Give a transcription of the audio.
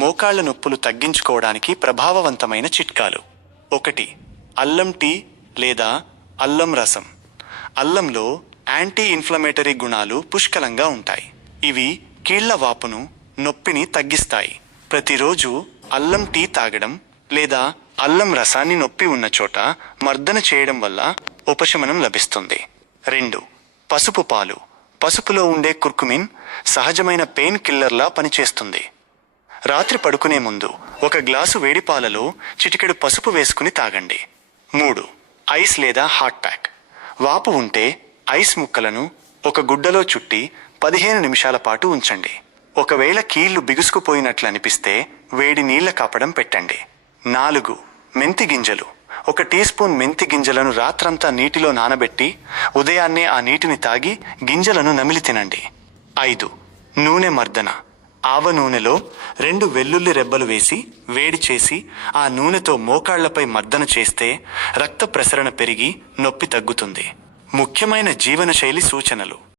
మోకాళ్ల నొప్పులు తగ్గించుకోవడానికి ప్రభావవంతమైన చిట్కాలు. 1. అల్లం టీ లేదా అల్లం రసం. అల్లంలో యాంటీ ఇన్ఫ్లమేటరీ గుణాలు పుష్కలంగా ఉంటాయి. ఇవి కీళ్ల వాపును, నొప్పిని తగ్గిస్తాయి. ప్రతిరోజు అల్లం టీ తాగడం లేదా అల్లం రసాన్ని నొప్పి ఉన్న చోట మర్దన చేయడం వల్ల ఉపశమనం లభిస్తుంది. 2. పసుపు పాలు. పసుపులో ఉండే కుర్కుమిన్ సహజమైన పెయిన్ కిల్లర్లా పనిచేస్తుంది. రాత్రి పడుకునే ముందు 1 గ్లాసు వేడి పాలలో చిటికెడు పసుపు వేసుకుని తాగండి. 3. ఐస్ లేదా హాట్ ప్యాక్. వాపు ఉంటే ఐస్ ముక్కలను ఒక గుడ్డలో చుట్టి 15 నిమిషాల పాటు ఉంచండి. ఒకవేళ కీళ్లు బిగుసుకుపోయినట్లు అనిపిస్తే వేడి నీళ్ల కాపడం పెట్టండి. 4. మెంతి గింజలు. 1 టీ స్పూన్ మెంతి గింజలను రాత్రంతా నీటిలో నానబెట్టి ఉదయాన్నే ఆ నీటిని తాగి గింజలను నమిలి తినండి. 5. నూనె మర్దన. ఆవ నూనెలో 2 వెల్లుల్లి రెబ్బలు వేసి వేడి చేసి ఆ నూనెతో మోకాళ్లపై మర్దన చేస్తే రక్త ప్రసరణ పెరిగి నొప్పి తగ్గుతుంది. ముఖ్యమైన జీవనశైలి సూచనలు.